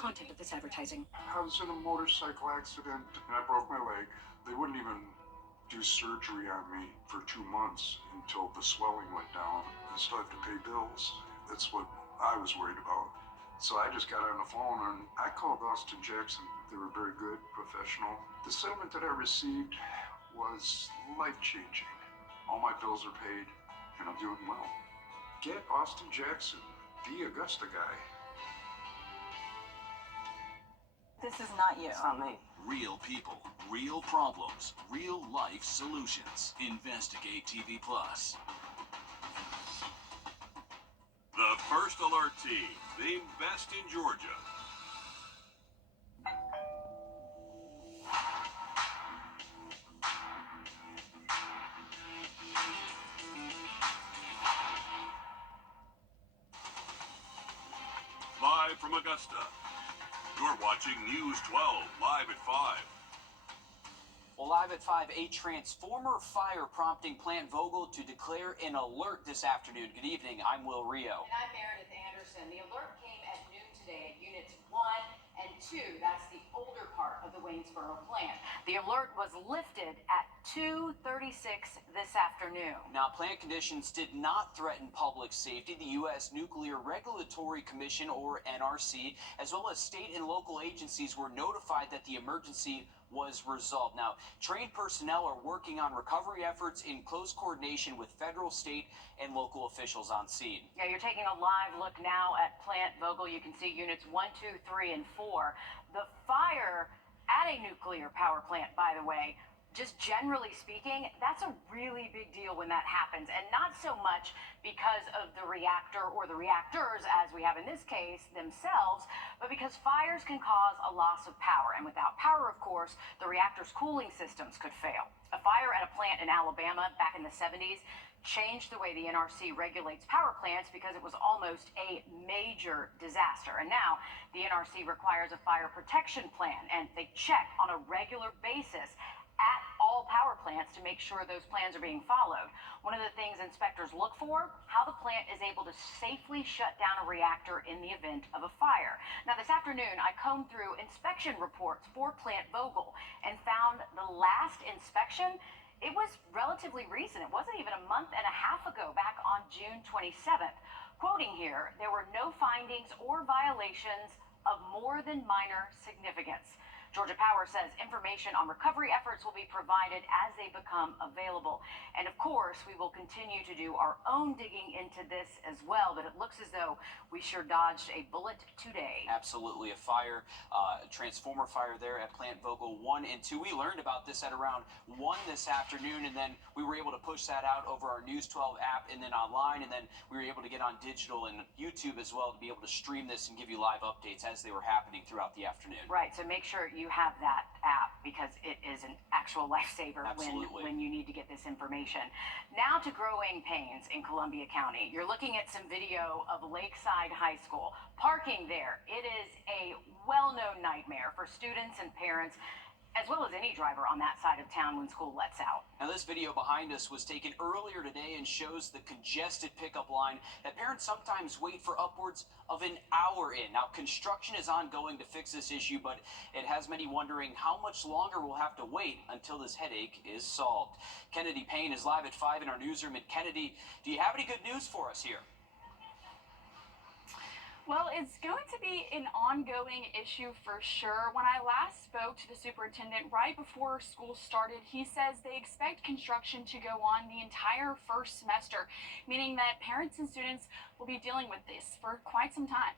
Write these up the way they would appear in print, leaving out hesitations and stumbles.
content of this advertising. I was in a motorcycle accident and I broke my leg. They wouldn't even do surgery on me for 2 months until the swelling went down. I still have to pay bills. That's what I was worried about. So I just got on the phone and I called Austin Jackson. They were very good, professional. The settlement that I received was life-changing. All my bills are paid and I'm doing well. Get Austin Jackson, the Augusta guy. This is not you. It's not me. Real people, real problems, real life solutions. Investigate TV Plus. The First Alert team, named best in Georgia. Live from Augusta. You're watching News 12, live at 5. Well, live at 5, a transformer fire prompting Plant Vogtle to declare an alert this afternoon. Good evening, I'm Wrdw. And I'm Meredith Anderson. The alert came at noon today at Units 1 and 2. That's the older part of the Waynesboro plant. The alert was lifted at 2:36 this afternoon. Now, plant conditions did not threaten public safety. The U.S. Nuclear Regulatory Commission, or NRC, as well as state and local agencies were notified that the emergency was resolved. Now, trained personnel are working on recovery efforts in close coordination with federal, state, and local officials on scene. Yeah, you're taking a live look now at Plant Vogtle. You can see Units 1, 2, 3, and 4. The fire at a nuclear power plant, by the way, just generally speaking, that's a really big deal when that happens, and not so much because of the reactor or the reactors, as we have in this case, themselves, but because fires can cause a loss of power, and without power, of course, the reactor's cooling systems could fail. A fire at a plant in Alabama back in the 70s changed the way the NRC regulates power plants because it was almost a major disaster. And now the NRC requires a fire protection plan, and they check on a regular basis at all power plants to make sure those plans are being followed. One of the things inspectors look for, how the plant is able to safely shut down a reactor in the event of a fire. Now, this afternoon, I combed through inspection reports for Plant Vogtle and found the last inspection, it was relatively recent. It wasn't even a month and a half ago, back on June 27th. Quoting here, there were no findings or violations of more than minor significance. Georgia Power says information on recovery efforts will be provided as they become available. And of course, we will continue to do our own digging into this as well, but it looks as though we sure dodged a bullet today. Absolutely, a fire, transformer fire there at Plant Vogtle 1 and 2. We learned about this at around 1 this afternoon, and then we were able to push that out over our News 12 app and then online, and then we were able to get on digital and YouTube as well to be able to stream this and give you live updates as they were happening throughout the afternoon. Right, so make sure you have that app because it is an actual lifesaver when you need to get this information. Now to growing pains in Columbia County. You're looking at some video of Lakeside High School. Parking there, it is a well-known nightmare for students and parents, as well as any driver on that side of town when school lets out. Now, this video behind us was taken earlier today and shows the congested pickup line that parents sometimes wait for upwards of an hour in. Now, construction is ongoing to fix this issue, but it has many wondering how much longer we'll have to wait until this headache is solved. Kennedy Payne is live at 5 in our newsroom. And Kennedy, do you have any good news for us here? Well, it's going to be an ongoing issue for sure. When I last spoke to the superintendent right before school started, he says they expect construction to go on the entire first semester, meaning that parents and students will be dealing with this for quite some time.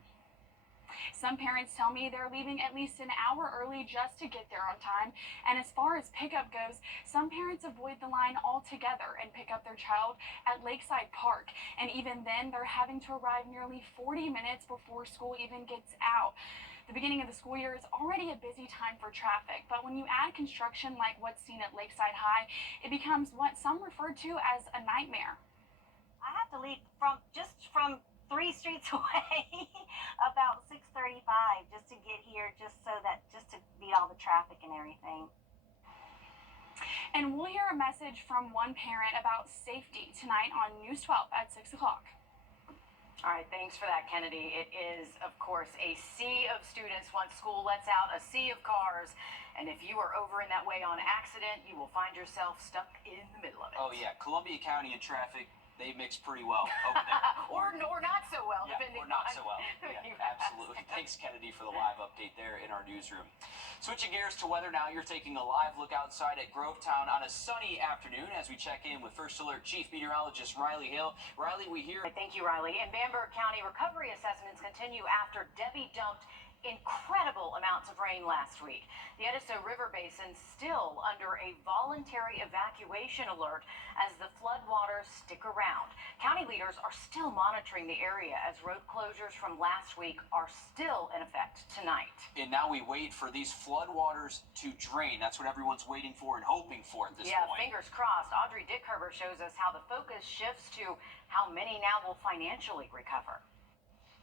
Some parents tell me they're leaving at least an hour early just to get there on time. And as far as pickup goes, some parents avoid the line altogether and pick up their child at Lakeside Park. And even then, they're having to arrive nearly 40 minutes before school even gets out. The beginning of the school year is already a busy time for traffic, but when you add construction like what's seen at Lakeside High, it becomes what some refer to as a nightmare. I have to leave from 3 streets away about 6:35 just to get here, just to beat all the traffic and everything. And we'll hear a message from one parent about safety tonight on News 12 at 6 o'clock. All right, thanks for that, Kennedy. It is, of course, a sea of students once school lets out, a sea of cars. And if you are over in that way on accident, you will find yourself stuck in the middle of it. Oh, yeah. Columbia County and traffic, they mix pretty well over there. or not so well, Yeah, depending or not on so well. who Yeah, you ask. absolutely. Thanks, Kennedy, for the live update there in our newsroom. Switching gears to weather now, you're taking a live look outside at Grovetown on a sunny afternoon as we check in with First Alert Chief Meteorologist Riley Hill. Riley, we hear... Thank you, Riley. In Bamberg County, recovery assessments continue after Debbie dumped incredible amounts of rain last week. The Edison River Basin still under a voluntary evacuation alert as the floodwaters stick around. County leaders are still monitoring the area as road closures from last week are still in effect tonight. And now we wait for these floodwaters to drain. That's what everyone's waiting for and hoping for at this point. Yeah, fingers crossed. Audrey Dickherber shows us how the focus shifts to how many now will financially recover.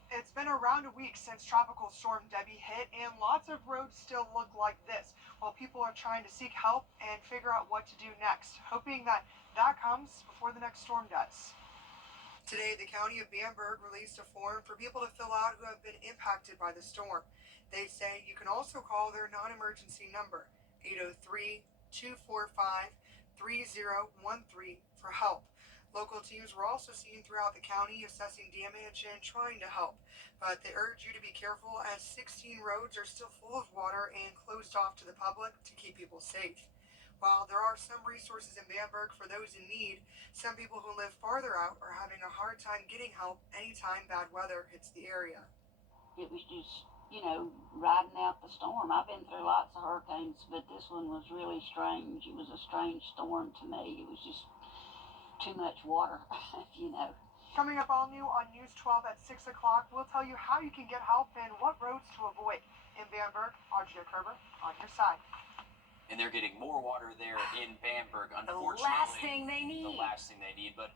It's been around a week since Tropical Storm Debbie hit, and lots of roads still look like this, while people are trying to seek help and figure out what to do next, hoping that comes before the next storm does. Today, the County of Bamberg released a form for people to fill out who have been impacted by the storm. They say you can also call their non-emergency number, 803-245-3013, for help. Local teams were also seen throughout the county assessing damage and trying to help, but they urge you to be careful as 16 roads are still full of water and closed off to the public to keep people safe. While there are some resources in Bamberg for those in need, some people who live farther out are having a hard time getting help anytime bad weather hits the area. It was just, riding out the storm. I've been through lots of hurricanes, but this one was really strange. It was a strange storm to me. It was just too much water, Coming up all new on News 12 at 6 o'clock, we'll tell you how you can get help and what roads to avoid. In Bamberg, Audrey Dickherber on your side. And they're getting more water there in Bamberg, unfortunately. The last thing they need. The last thing they need. But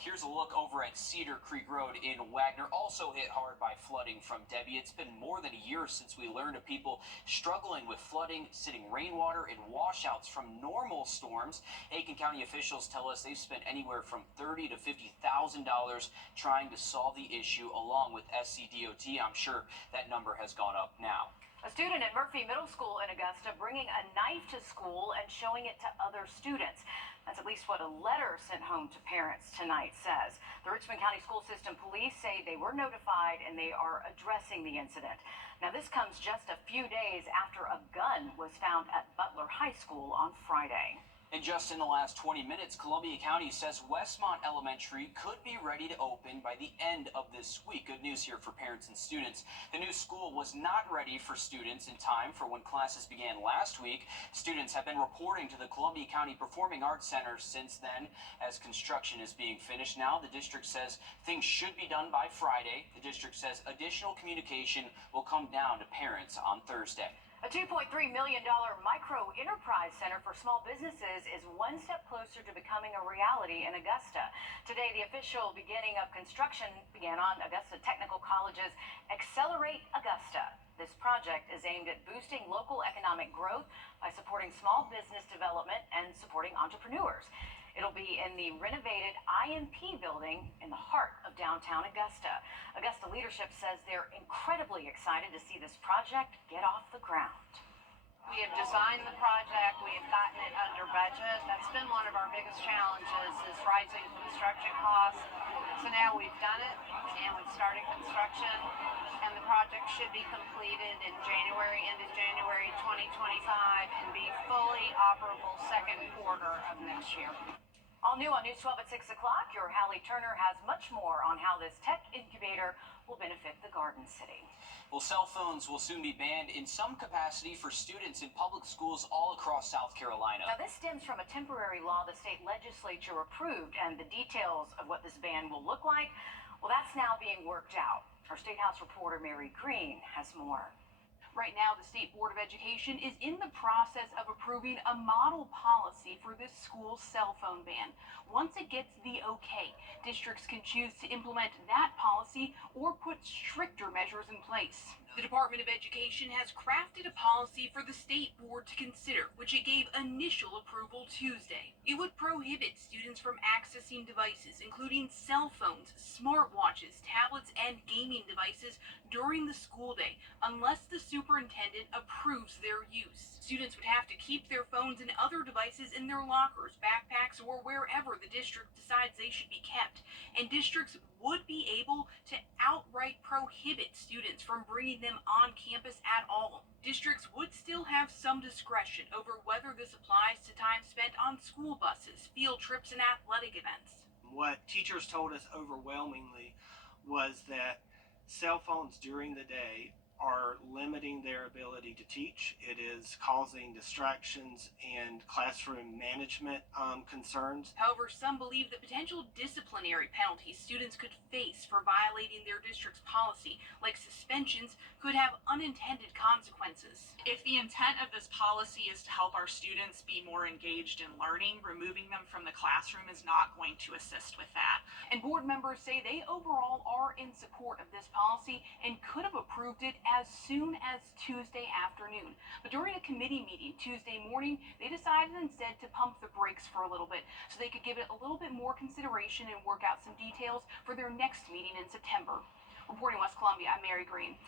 here's a look over at Cedar Creek Road in Wagner, also hit hard by flooding from Debbie. It's been more than a year since we learned of people struggling with flooding, sitting rainwater, and washouts from normal storms. Aiken County officials tell us they've spent anywhere from $30,000 to $50,000 trying to solve the issue along with SCDOT. I'm sure that number has gone up now. A student at Murphy Middle School in Augusta bringing a knife to school and showing it to other students. That's at least what a letter sent home to parents tonight says. The Richmond County School System police say they were notified and they are addressing the incident. Now, this comes just a few days after a gun was found at Butler High School on Friday. And just in the last 20 minutes, Columbia County says Westmont Elementary could be ready to open by the end of this week. Good news here for parents and students. The new school was not ready for students in time for when classes began last week. Students have been reporting to the Columbia County Performing Arts Center since then as construction is being finished. Now the district says things should be done by Friday. The district says additional communication will come down to parents on Thursday. A $2.3 million micro enterprise center for small businesses is one step closer to becoming a reality in Augusta. Today, the official beginning of construction began on Augusta Technical College's Accelerate Augusta. This project is aimed at boosting local economic growth by supporting small business development and supporting entrepreneurs. It'll be in the renovated IMP building in the heart of downtown Augusta. Augusta leadership says they're incredibly excited to see this project get off the ground. We have designed the project, we have gotten it under budget. That's been one of our biggest challenges is rising construction costs. So now we've done it and we've started construction and the project should be completed in end of January 2025 and be fully operable second quarter of next year. All new on News 12 at 6 o'clock, your Hallie Turner has much more on how this tech incubator will benefit the Garden City. Well, cell phones will soon be banned in some capacity for students in public schools all across South Carolina. Now, this stems from a temporary law the state legislature approved, and the details of what this ban will look like, well, that's now being worked out. Our State House reporter Mary Green has more. Right now, the State Board of Education is in the process of approving a model policy for this school's cell phone ban. Once it gets the okay, districts can choose to implement that policy or put stricter measures in place. The Department of Education has crafted a policy for the state board to consider, which it gave initial approval Tuesday. It would prohibit students from accessing devices, including cell phones, smartwatches, tablets, and gaming devices during the school day, unless the superintendent approves their use. Students would have to keep their phones and other devices in their lockers, backpacks, or wherever the district decides they should be kept. And districts would be able to outright prohibit students from bringing them on campus at all. Districts would still have some discretion over whether this applies to time spent on school buses, field trips, and athletic events. What teachers told us overwhelmingly was that cell phones during the day are limiting their ability to teach. It is causing distractions and classroom management concerns. However, some believe that potential disciplinary penalties students could face for violating their district's policy, like suspensions, could have unintended consequences. If the intent of this policy is to help our students be more engaged in learning, removing them from the classroom is not going to assist with that. And board members say they overall are in support of this policy and could have approved it as soon as Tuesday afternoon. But during a committee meeting Tuesday morning, they decided instead to pump the brakes for a little bit so they could give it a little bit more consideration and work out some details for their next meeting in September. Reporting West Columbia, I'm Mary Green.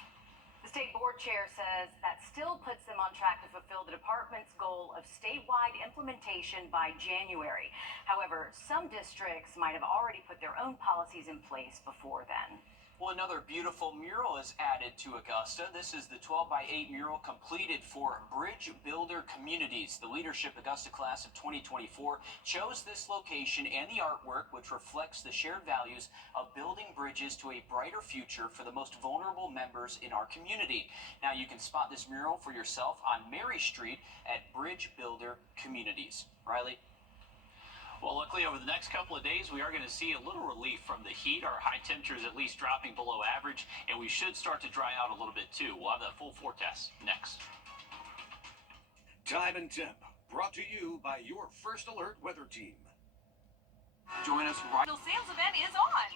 The state board chair says that still puts them on track to fulfill the department's goal of statewide implementation by January. However, some districts might have already put their own policies in place before then. Well, another beautiful mural is added to Augusta. This is the 12x8 mural completed for Bridge Builder Communities. The Leadership Augusta class of 2024 chose this location and the artwork, which reflects the shared values of building bridges to a brighter future for the most vulnerable members in our community. Now, you can spot this mural for yourself on Mary Street at Bridge Builder Communities. Riley? Well, luckily, over the next couple of days, we are going to see a little relief from the heat. Our high temperatures at least dropping below average, and we should start to dry out a little bit, too. We'll have that full forecast next. Time and Temp, brought to you by your First Alert weather team. Join us right. The sales event is on.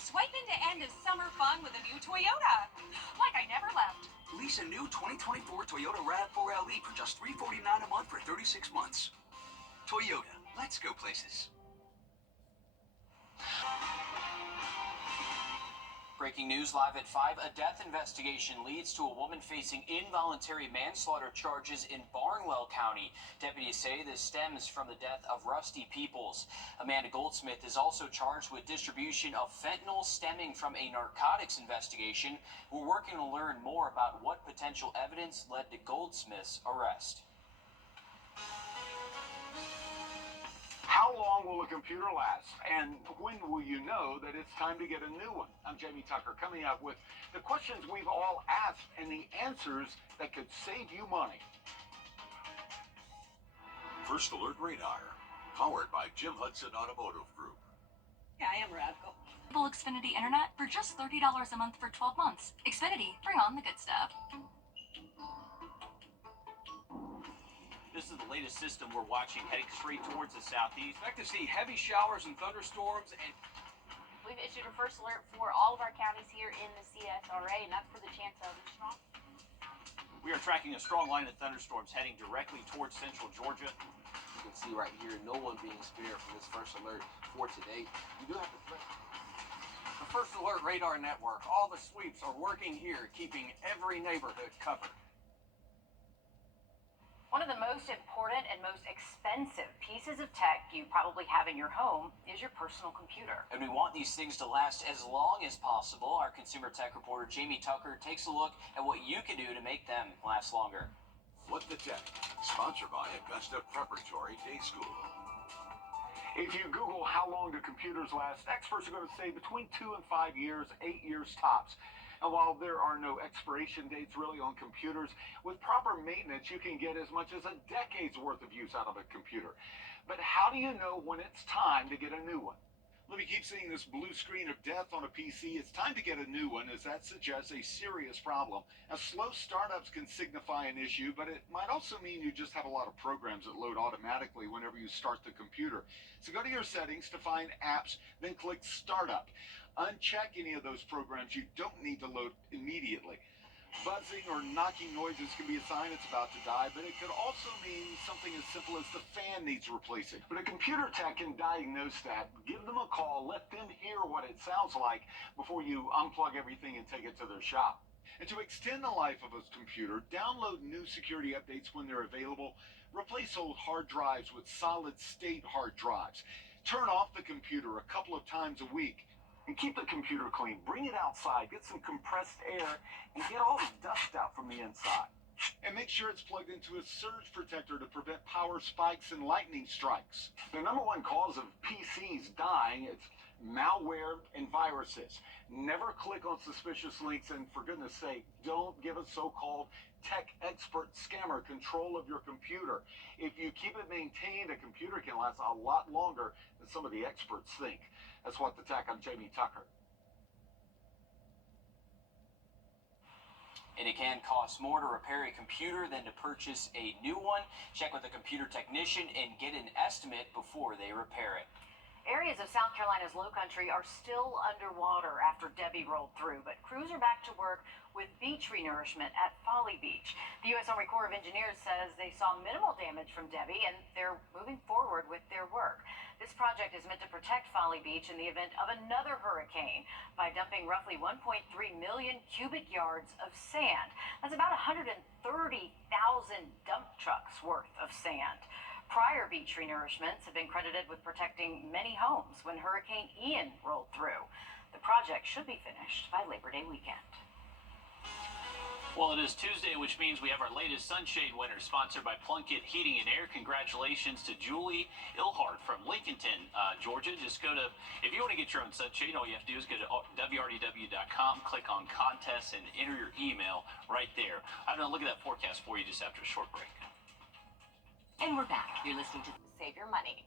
Swipe into end of summer fun with a new Toyota. Like I never left. Lease a new 2024 Toyota RAV4 LE for just $349 a month for 36 months. Toyota. Let's go places. Breaking news live at 5. A death investigation leads to a woman facing involuntary manslaughter charges in Barnwell County. Deputies say this stems from the death of Rusty Peoples. Amanda Goldsmith is also charged with distribution of fentanyl stemming from a narcotics investigation. We're working to learn more about what potential evidence led to Goldsmith's arrest. How long will a computer last? And when will you know that it's time to get a new one? I'm Jamie Tucker, coming up with the questions we've all asked and the answers that could save you money. First Alert Radar, powered by Jim Hudson Automotive Group. Yeah, I am radical. Xfinity Internet for just $30 a month for 12 months. Xfinity, bring on the good stuff. This is the latest system we're watching heading straight towards the southeast. Expect to see heavy showers and thunderstorms and We've issued a first alert for all of our counties here in the CSRA, and that's for the chance of strong. We are tracking a strong line of thunderstorms heading directly towards central Georgia. You can see right here, no one being spared from this first alert for today. You do have to flip. the First Alert Radar Network. All the sweeps are working here, keeping every neighborhood covered. One of the most important and most expensive pieces of tech you probably have in your home is your personal computer. And we want these things to last as long as possible. Our consumer tech reporter Jamie Tucker takes a look at what you can do to make them last longer. What the Tech, sponsored by Augusta Preparatory Day School. If you Google how long do computers last, experts are going to say between 2 and 5 years, 8 years tops. And while there are no expiration dates really on computers, with proper maintenance, you can get as much as a decade's worth of use out of a computer. But how do you know when it's time to get a new one? Well, if you keep seeing this blue screen of death on a PC, it's time to get a new one, as that suggests a serious problem. Now, slow startups can signify an issue, but it might also mean you just have a lot of programs that load automatically whenever you start the computer. So go to your settings to find apps, then click Startup. Uncheck any of those programs you don't need to load immediately. Buzzing or knocking noises can be a sign it's about to die, but it could also mean something as simple as the fan needs replacing. But a computer tech can diagnose that. Give them a call, let them hear what it sounds like before you unplug everything and take it to their shop. And to extend the life of a computer, download new security updates when they're available. Replace old hard drives with solid-state hard drives. Turn off the computer a couple of times a week. And keep the computer clean. Bring it outside, get some compressed air, and get all the dust out from the inside. And make sure it's plugged into a surge protector to prevent power spikes and lightning strikes. The number one cause of PCs dying is malware and viruses. Never click on suspicious links, and for goodness sake, don't give a so-called tech expert scammer control of your computer. If you keep it maintained, a computer can last a lot longer than some of the experts think. That's What the Tech. I'm Jamie Tucker. And it can cost more to repair a computer than to purchase a new one. Check with a computer technician and get an estimate before they repair it. Areas of South Carolina's low country are still underwater after Debbie rolled through, but crews are back to work with beach renourishment at Folly Beach. The U.S. Army Corps of Engineers says they saw minimal damage from Debbie, and they're moving forward with their work. This project is meant to protect Folly Beach in the event of another hurricane by dumping roughly 1.3 million cubic yards of sand. That's about 130,000 dump trucks worth of sand. Prior beach renourishments have been credited with protecting many homes when Hurricane Ian rolled through. The project should be finished by Labor Day weekend. Well, it is Tuesday, which means we have our latest sunshade winner, sponsored by Plunkett Heating and Air. Congratulations to Julie Ilhart from Lincolnton, Georgia. Just go to, if you want to get your own sunshade, all you have to do is go to wrdw.com, click on contests, and enter your email right there. I'm going to look at that forecast for you just after a short break. And we're back. You're listening to Save Your Money.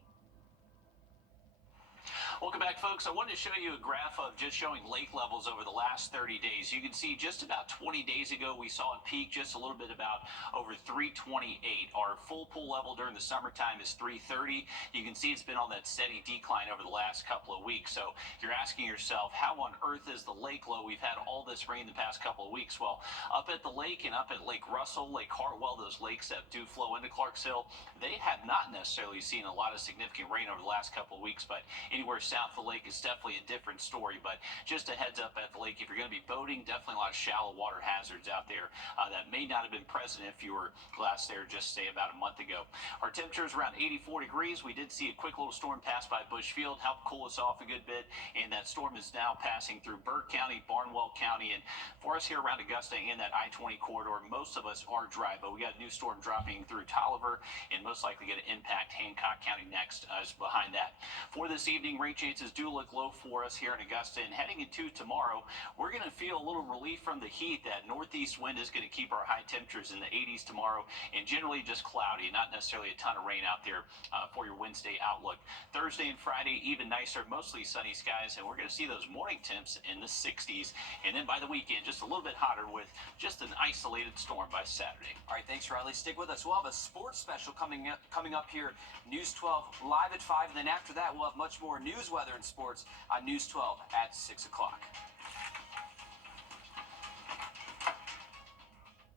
Welcome back, folks. I wanted to show you a graph of just showing lake levels over the last 30 days. You can see just about 20 days ago, we saw it peak just a little bit about over 328. Our full pool level during the summertime is 330. You can see it's been on that steady decline over the last couple of weeks. So you're asking yourself, how on earth is the lake low? We've had all this rain the past couple of weeks. Well, up at the lake and up at Lake Russell, Lake Hartwell, those lakes that do flow into Clarksville, they have not necessarily seen a lot of significant rain over the last couple of weeks, but anywhere south of the lake is definitely a different story. But just a heads up at the lake, if you're going to be boating, definitely a lot of shallow water hazards out there that may not have been present if you were last there just say about a month ago. Our temperature is around 84 degrees. We did see a quick little storm pass by Bushfield, helped cool us off a good bit, and that storm is now passing through Burke County, Barnwell County, and for us here around Augusta and that I-20 corridor, most of us are dry, but we got a new storm dropping through Tolliver and most likely going to impact Hancock County next behind that. For this evening, rain chances do look low for us here in Augusta, and heading into tomorrow, we're going to feel a little relief from the heat. That northeast wind is going to keep our high temperatures in the 80s tomorrow, and generally just cloudy, not necessarily a ton of rain out there for your Wednesday outlook. Thursday and Friday, even nicer, mostly sunny skies, and we're going to see those morning temps in the 60s, and then by the weekend, just a little bit hotter with just an isolated storm by Saturday. All right, thanks, Riley. Stick with us. We'll have a sports special coming up here, News 12 live at 5, and then after that, we'll have much more news, weather, and sports on News 12 at 6 o'clock.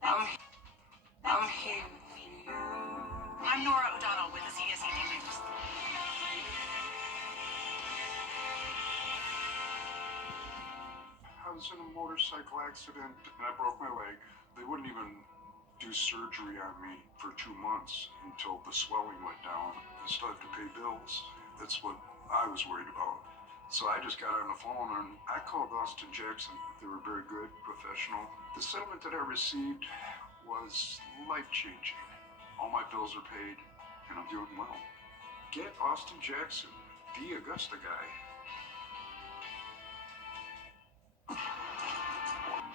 I'm here for you. I'm Nora O'Donnell with the CBS Evening News. I was in a motorcycle accident and I broke my leg. They wouldn't even do surgery on me for 2 months until the swelling went down. I still have to pay bills. That's what I was worried about. So I just got on the phone and I called Austin Jackson. They were very good, professional. The settlement that I received was life-changing. All my bills are paid and I'm doing well. Get Austin Jackson, the Augusta guy.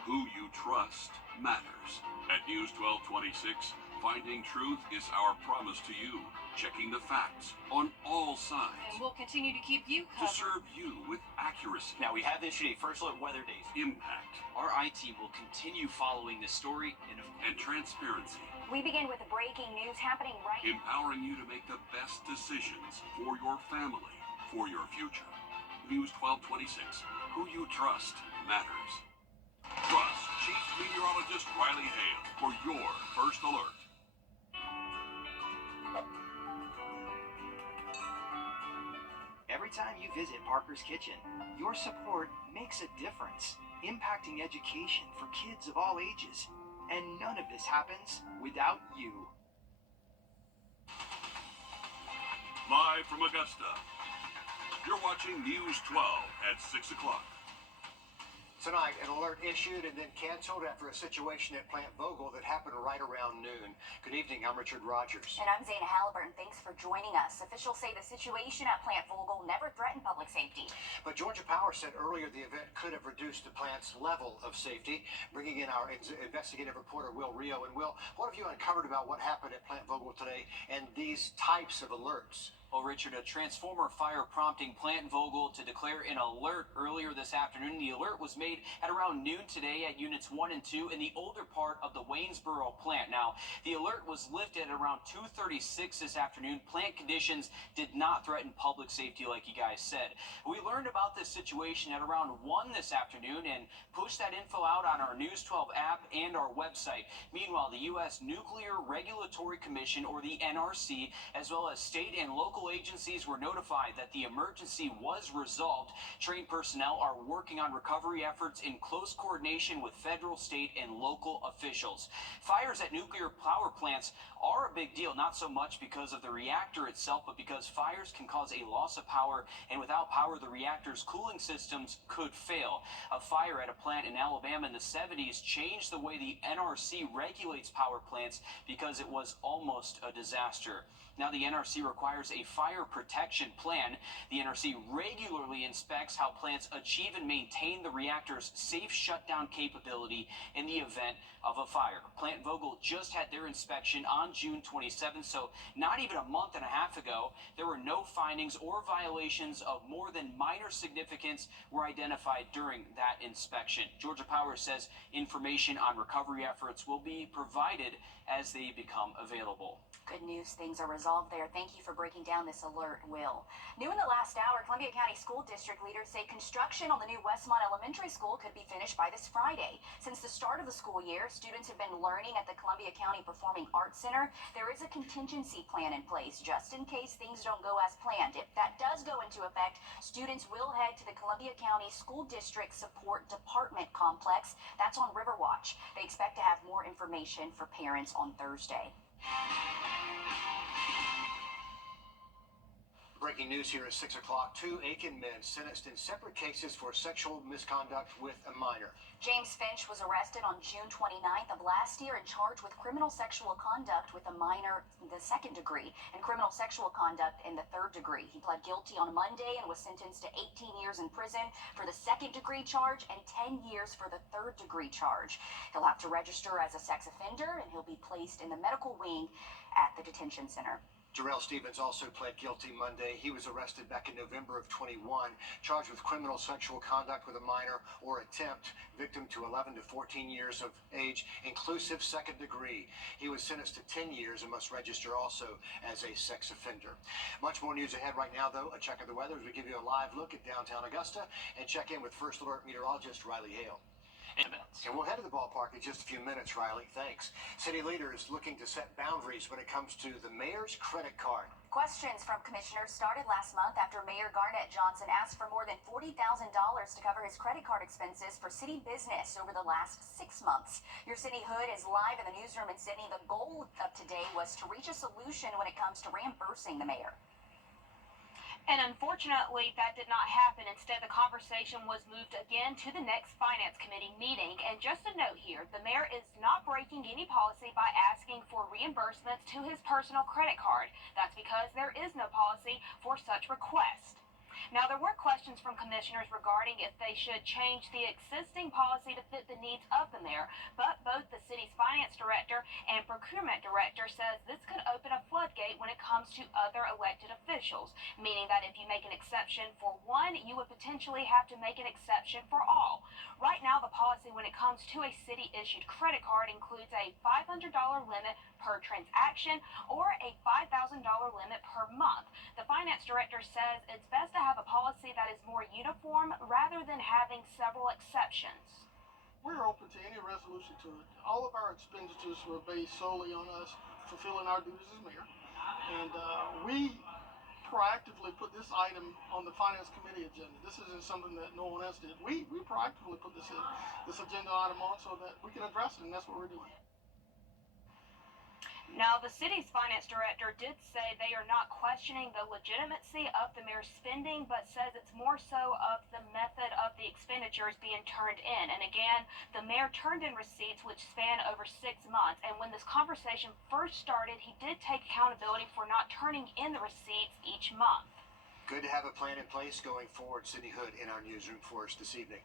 Who you trust matters. At News 1226, Finding truth is our promise to you, checking the facts on all sides. And we'll continue to keep you To covered. serve you with accuracy. Now, we have issued a first alert weather days. Impact. Our IT will continue following this story and transparency. We begin with the breaking news happening right now. Empowering you to make the best decisions for your family, for your future. News 1226. Who you trust matters. Trust Chief Meteorologist Riley Hale for your first alert. Every time you visit Parker's Kitchen, your support makes a difference, impacting education for kids of all ages. And none of this happens without you. Live from Augusta, you're watching News 12 at 6 o'clock. Tonight, an alert issued and then canceled after a situation at Plant Vogel that happened right around noon. Good evening, I'm Richard Rogers. And I'm Zana Halliburton. Thanks for joining us. Officials say the situation at Plant Vogel never threatened public safety. But Georgia Power said earlier the event could have reduced the plant's level of safety. Bringing in our investigative reporter, Will Rio. And Will, what have you uncovered about what happened at Plant Vogel today and these types of alerts? Well, Richard, a transformer fire prompting Plant Vogel to declare an alert earlier this afternoon. The alert was made at around noon today at units 1 and 2 in the older part of the Waynesboro plant. Now, the alert was lifted at around 2:36 this afternoon. Plant conditions did not threaten public safety like you guys said. We learned about this situation at around 1 this afternoon and pushed that info out on our News 12 app and our website. Meanwhile, the U.S. Nuclear Regulatory Commission, or the NRC, as well as state and local agencies were notified that the emergency was resolved. Trained personnel are working on recovery efforts in close coordination with federal, state, and local officials. Fires at nuclear power plants are a big deal, not so much because of the reactor itself, but because fires can cause a loss of power, and without power, the reactor's cooling systems could fail. A fire at a plant in Alabama in the 70s changed the way the NRC regulates power plants because it was almost a disaster. Now the NRC requires a fire protection plan. The NRC regularly inspects how plants achieve and maintain the reactor's safe shutdown capability in the event of a fire. Plant Vogel just had their inspection on June 27th, so not even a month and a half ago. There were no findings or violations of more than minor significance were identified during that inspection. Georgia Power says information on recovery efforts will be provided as they become available. Good news, things are resolved there. Thank you for breaking down this alert, Will. New in the last hour, Columbia County School District leaders say construction on the new Westmont Elementary School could be finished by this Friday. Since the start of the school year, students have been learning at the Columbia County Performing Arts Center. There is a contingency plan in place just in case things don't go as planned. If that does go into effect, students will head to the Columbia County School District Support Department Complex. That's on Riverwatch. They expect to have more information for parents on Thursday. Breaking news here at 6 o'clock. 2 Aiken men sentenced in separate cases for sexual misconduct with a minor. James Finch was arrested on June 29th of last year and charged with criminal sexual conduct with a minor in the second degree and criminal sexual conduct in the third degree. He pled guilty on Monday and was sentenced to 18 years in prison for the second degree charge and 10 years for the third degree charge. He'll have to register as a sex offender and he'll be placed in the medical wing at the detention center. Jarrell Stevens also pled guilty Monday. He was arrested back in November of 21, charged with criminal sexual conduct with a minor or attempt, victim to 11 to 14 years of age, inclusive second degree. He was sentenced to 10 years and must register also as a sex offender. Much more news ahead right now, though. A check of the weather as we give you a live look at downtown Augusta and check in with First Alert meteorologist Riley Hale. And we'll head to the ballpark in just a few minutes, Riley. Thanks. City leaders looking to set boundaries when it comes to the mayor's credit card. Questions from commissioners started last month after Mayor Garnett Johnson asked for more than $40,000 to cover his credit card expenses for city business over the last 6 months. Your City Hood is live in the newsroom in Sydney. The goal of today was to reach a solution when it comes to reimbursing the mayor. And unfortunately, that did not happen. Instead, the conversation was moved again to the next Finance Committee meeting. And just a note here, the mayor is not breaking any policy by asking for reimbursements to his personal credit card. That's because there is no policy for such requests. Now, there were questions from commissioners regarding if they should change the existing policy to fit the needs of the mayor, but both the city's finance director and procurement director says this could open a floodgate when it comes to other elected officials, meaning that if you make an exception for one, you would potentially have to make an exception for all. Right now, the policy when it comes to a city-issued credit card includes a $500 limit per transaction or a $5,000 limit per month. The finance director says it's best to have a policy that is more uniform rather than having several exceptions. We're open to any resolution to it. All of our expenditures were based solely on us fulfilling our duties as mayor. And we proactively put this item on the finance committee agenda. This isn't something that no one else did. We proactively put this agenda item on so that we can address it, and that's what we're doing. Now, the city's finance director did say they are not questioning the legitimacy of the mayor's spending, but says it's more so of the method of the expenditures being turned in. And again, the mayor turned in receipts which span over 6 months. And when this conversation first started, he did take accountability for not turning in the receipts each month. Good to have a plan in place going forward. Sydney Hood in our newsroom for us this evening.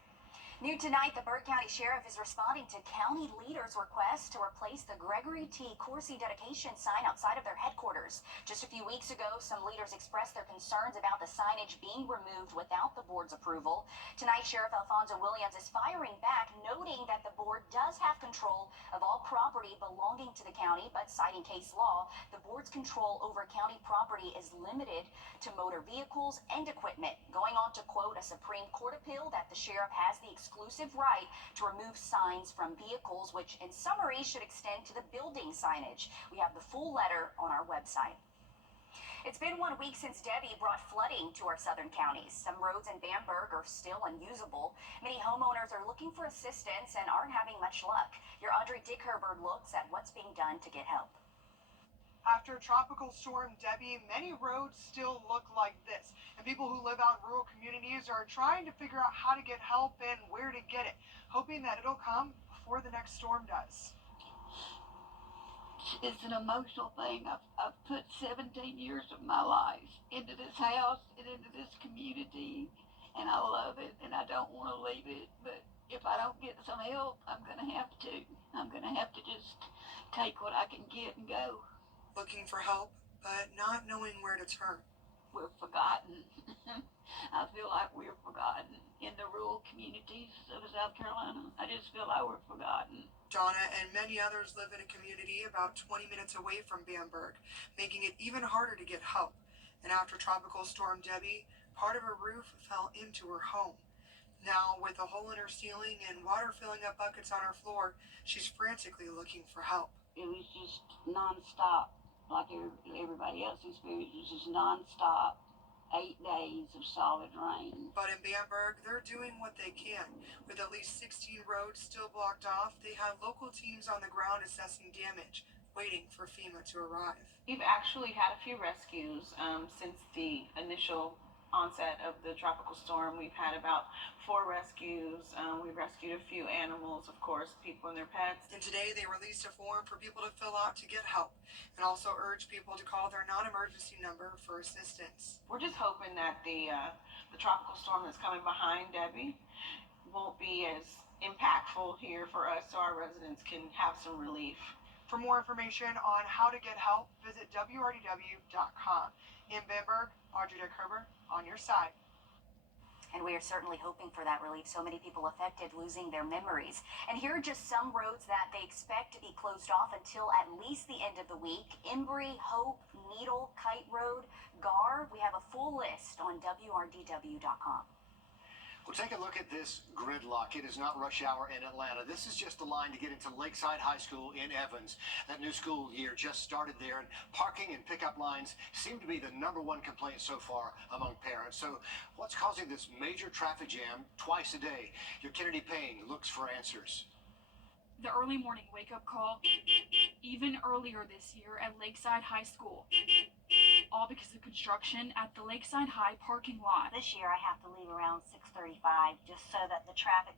New tonight, the Burke County Sheriff is responding to county leaders' request to replace the Gregory T. Coursey dedication sign outside of their headquarters. Just a few weeks ago, some leaders expressed their concerns about the signage being removed without the board's approval. Tonight, Sheriff Alfonso Williams is firing back, noting that the board does have control of all property belonging to the county, but citing case law, the board's control over county property is limited to motor vehicles and equipment, going on to quote a Supreme Court appeal that the sheriff has the exclusive right to remove signs from vehicles, which in summary should extend to the building signage. We have the full letter on our website. It's been 1 week since Debbie brought flooding to our southern counties. Some roads in Bamberg are still unusable. Many homeowners are looking for assistance and aren't having much luck. Your Audrey Dickherberg looks at what's being done to get help. After Tropical Storm Debbie, many roads still look like this, and people who live out in rural communities are trying to figure out how to get help and where to get it, hoping that it'll come before the next storm does. It's an emotional thing. I've put 17 years of my life into this house and into this community, and I love it, and I don't want to leave it, but if I don't get some help, I'm going to have to. I'm going to have to just take what I can get and go. Looking for help, but not knowing where to turn. We're forgotten. I feel like we're forgotten in the rural communities of South Carolina. I just feel like we're forgotten. Donna and many others live in a community about 20 minutes away from Bamberg, making it even harder to get help. And after Tropical Storm Debbie, part of her roof fell into her home. Now, with a hole in her ceiling and water filling up buckets on her floor, she's frantically looking for help. It was just nonstop. Like everybody else experiences, just nonstop, 8 days of solid rain. But in Bamberg, they're doing what they can. With at least 16 roads still blocked off, they have local teams on the ground assessing damage, waiting for FEMA to arrive. We've actually had a few rescues since the initial onset of the tropical storm. We've had about 4 rescues. We've rescued a few animals, of course, people and their pets. And today they released a form for people to fill out to get help, and also urge people to call their non-emergency number for assistance. We're just hoping that the tropical storm that's coming behind Debbie won't be as impactful here for us, so our residents can have some relief. For more information on how to get help, visit wrdw.com. In Bamberg, Audrey Dickherberg on your side. And we are certainly hoping for that relief. So many people affected losing their memories. And here are just some roads that they expect to be closed off until at least the end of the week. Embry, Hope, Needle, Kite Road, Gar. We have a full list on wrdw.com. Well, take a look at this gridlock. It is not rush hour in Atlanta. This is just the line to get into Lakeside High School in Evans. That new school year just started there, and parking and pickup lines seem to be the #1 complaint so far among parents. So what's causing this major traffic jam twice a day? Your Kennedy Payne looks for answers. The early morning wake-up call, even earlier this year at Lakeside High School. All because of construction at the Lakeside High parking lot. This year I have to leave around 6:35 just so that the traffic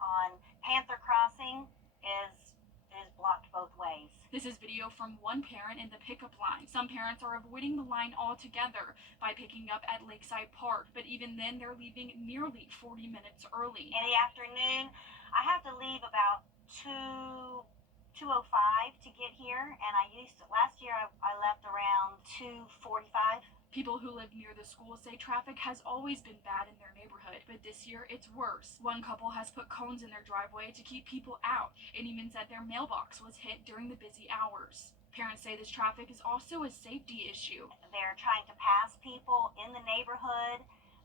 on Panther Crossing is blocked both ways. This is video video from one parent in the pickup line. Some parents are avoiding the line altogether by picking up at Lakeside Park, but even then they're leaving nearly 40 minutes early. In the afternoon, I have to leave about 2:05 to get here, and last year I left around 2:45. People who live near the school say traffic has always been bad in their neighborhood, but this year it's worse. One couple has put cones in their driveway to keep people out, and even said their mailbox was hit during the busy hours. Parents say this traffic is also a safety issue. They're trying to pass people in the neighborhood.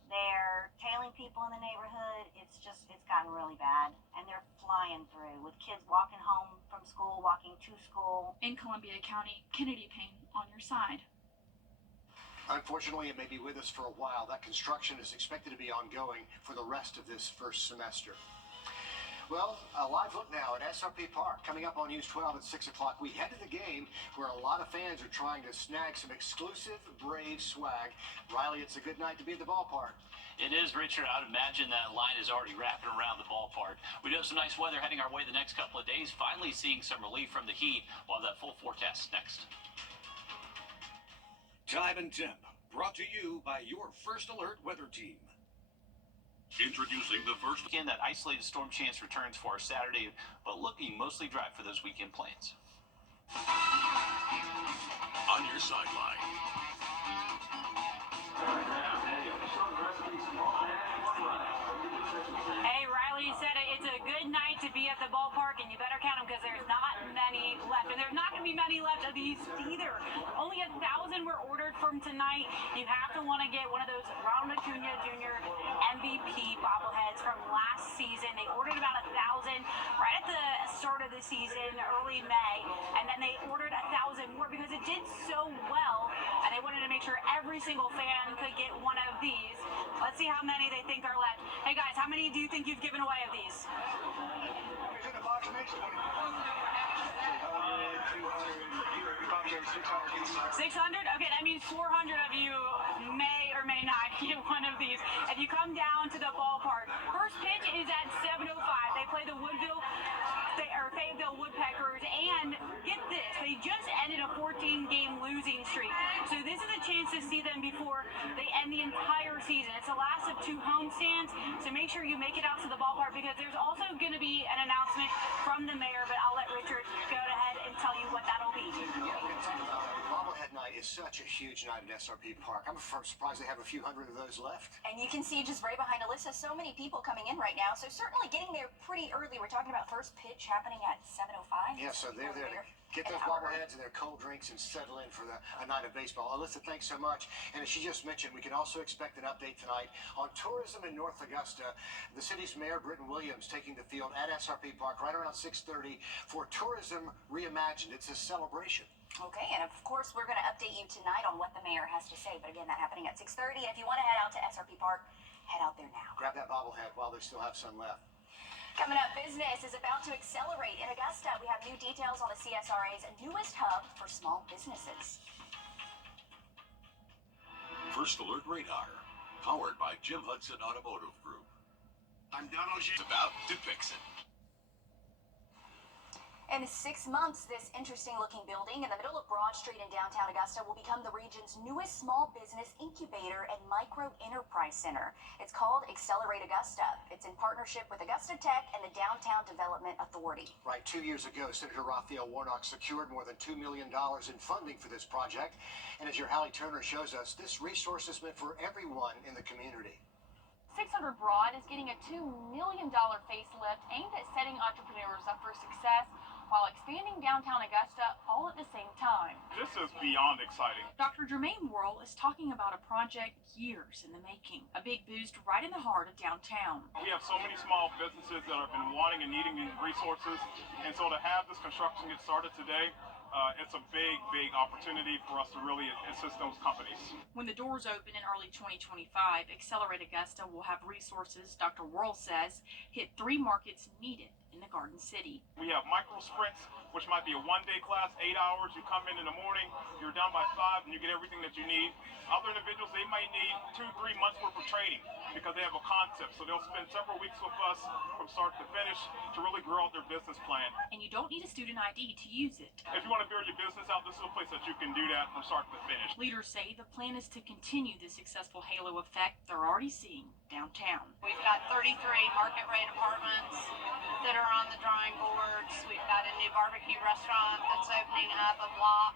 They're tailing people in the neighborhood. It's gotten really bad, and they're flying through with kids walking home from school, walking to school. In Columbia County, Kennedy Payne on your side. Unfortunately, it may be with us for a while. That construction is expected to be ongoing for the rest of this first semester. Well, a live look now at SRP Park. Coming up on News 12 at 6 o'clock, we head to the game where a lot of fans are trying to snag some exclusive Brave swag. Riley, it's a good night to be at the ballpark. It is, Richard. I would imagine that line is already wrapping around the ballpark. We do have some nice weather heading our way the next couple of days. Finally seeing some relief from the heat. We'll have that full forecast next. Time and Temp, brought to you by your First Alert weather team. Introducing the first weekend, that isolated storm chance returns for our Saturday, but looking mostly dry for those weekend plans. On your sideline. Hey, Riley said it's a good night to be at the ballpark, and you better count them because there's not many left. And there's not going to be many left of these either. Only 1,000 were ordered from tonight. You have to want to get one of those Ronald Acuna Jr. MVP bobbleheads from last season. They ordered about 1,000 right at the start of the season, early May, and then they ordered 1,000 more because it did so well, and they wanted to make sure every single fan could get one of these. Let's see how many they think are left. Hey guys, how many do you think you've given away of these? 600? Okay, that means 400 of you may or may not get one of these. If you come down to the ballpark, first pitch is at 7:05. They play the Fayetteville Woodpeckers, and get this, they just ended a 14-game losing streak. So this is a chance to see them before they end the entire season. It's the last of 2 homestands, so make sure you make it out to the ballpark because there's also going to be an announcement from the mayor, but I'll let Richard go ahead and tell you what that'll be. Bobblehead night is such a huge night at SRP Park. I'm surprised they have a few hundred of those left. And you can see just right behind Alyssa, so many people coming in right now. So certainly getting there pretty early. We're talking about first pitch happening at 7:05. Yeah, so they're there to get those bobbleheads and their cold drinks and settle in for a night of baseball. Alyssa, thanks so much. And as she just mentioned, we can also expect an update tonight on tourism in North Augusta. The city's mayor, Britton Williams, taking the field at SRP Park right around 6:30 for Tourism Reimagined. It's a celebration. Okay, and of course we're going to update you tonight on what the mayor has to say. But again, that happening at 6:30. And if you want to head out to SRP Park, head out there now. Grab that bobblehead while they still have some left. Coming up, business is about to accelerate in Augusta. We have new details on the CSRA's newest hub for small businesses. First Alert Radar, powered by Jim Hudson Automotive Group. I'm Donald J. About to fix it. In 6 months, this interesting-looking building in the middle of Broad Street in downtown Augusta will become the region's newest small business incubator and micro-enterprise center. It's called Accelerate Augusta. It's in partnership with Augusta Tech and the Downtown Development Authority. Right, 2 years ago, Senator Raphael Warnock secured more than $2 million in funding for this project. And as your Hallie Turner shows us, this resource is meant for everyone in the community. 600 Broad is getting a $2 million facelift aimed at setting entrepreneurs up for success while expanding downtown Augusta all at the same time. This is beyond exciting. Dr. Jermaine Worrell is talking about a project years in the making, a big boost right in the heart of downtown. We have so many small businesses that have been wanting and needing these resources, and so to have this construction get started today, it's a big opportunity for us to really assist those companies. When the doors open in early 2025, Accelerate Augusta will have resources, Dr. Worrell says, hit 3 markets needed in the Garden City. We have micro sprints, which might be a one-day class, 8 hours. You come in the morning, you're done by 5, and you get everything that you need. Other individuals, they might need 2-3 months worth of training because they have a concept. So they'll spend several weeks with us from start to finish to really grow out their business plan. And you don't need a student ID to use it. If you want to build your business out, this is a place that you can do that from start to finish. Leaders say the plan is to continue the successful halo effect they're already seeing downtown. We've got 33 market rate apartments that are on the drawing boards. We've got a new barbecue restaurant that's opening up a block.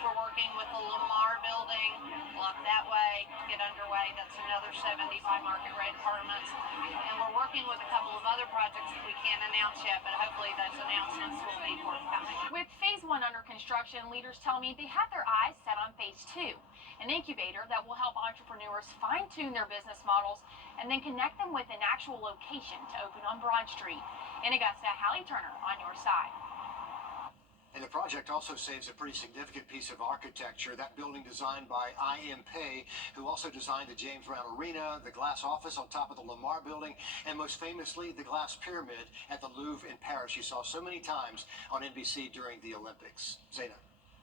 We're working with the Lamar building, block that way, to get underway. That's another 75 market rate apartments. And we're working with a couple of other projects that we can't announce yet, but hopefully those announcements will be forthcoming. With phase 1 under construction, leaders tell me they have their eyes set on phase 2, an incubator that will help entrepreneurs fine-tune their business models and then connect them with an actual location to open on Broad Street. In Augusta, Hallie Turner on your side. And the project also saves a pretty significant piece of architecture. That building designed by I.M. Pei, who also designed the James Brown Arena, the glass office on top of the Lamar building, and most famously, the glass pyramid at the Louvre in Paris you saw so many times on NBC during the Olympics. Zaina.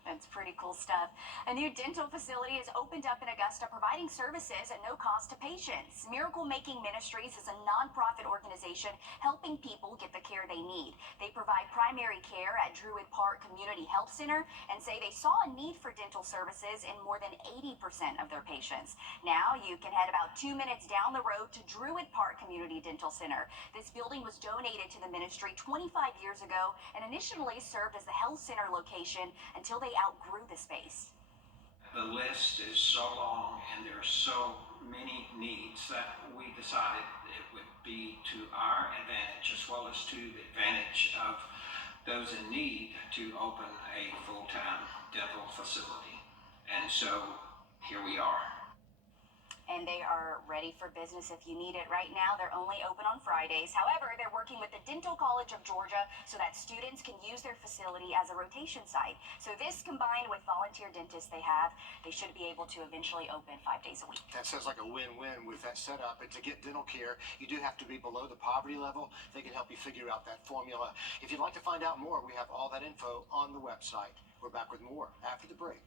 That's pretty cool stuff. A new dental facility is opened up in Augusta, providing services at no cost to patients. Miracle Making Ministries is a nonprofit organization helping people get the care they need. They provide primary care at Druid Park Community Health Center and say they saw a need for dental services in more than 80% of their patients. Now you can head about 2 minutes down the road to Druid Park Community Dental Center. This building was donated to the ministry 25 years ago and initially served as the health center location until they outgrew the space. The list is so long and there are so many needs that we decided it would be to our advantage as well as to the advantage of those in need to open a full-time dental facility. And so here we are. And they are ready for business if you need it. Right now, they're only open on Fridays. However, they're working with the Dental College of Georgia so that students can use their facility as a rotation site. So this combined with volunteer dentists they have, they should be able to eventually open 5 days a week. That sounds like a win-win with that setup. And to get dental care, you do have to be below the poverty level. They can help you figure out that formula. If you'd like to find out more, we have all that info on the website. We're back with more after the break.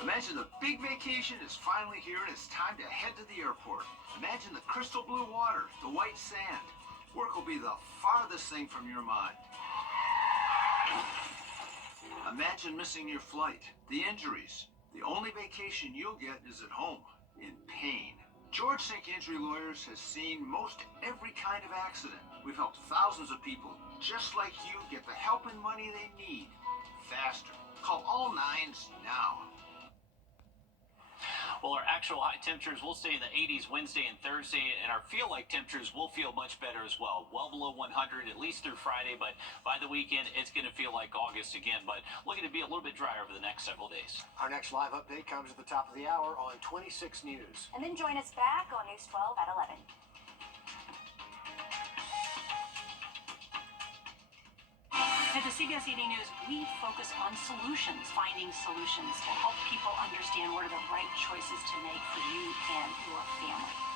Imagine the big vacation is finally here and it's time to head to the airport. Imagine the crystal blue water, the white sand. Work will be the farthest thing from your mind. Imagine missing your flight, the injuries. The only vacation you'll get is at home, in pain. George Sink Injury Lawyers has seen most every kind of accident. We've helped thousands of people just like you get the help and money they need faster. Call all 9s now. Well, our actual high temperatures will stay in the 80s Wednesday and Thursday, and our feel-like temperatures will feel much better as well. Well below 100, at least through Friday, but by the weekend, it's going to feel like August again, but looking to be a little bit drier over the next several days. Our next live update comes at the top of the hour on 26 News. And then join us back on News 12 at 11. At the CBS Evening News, we focus on solutions, finding solutions to help people understand what are the right choices to make for you and your family.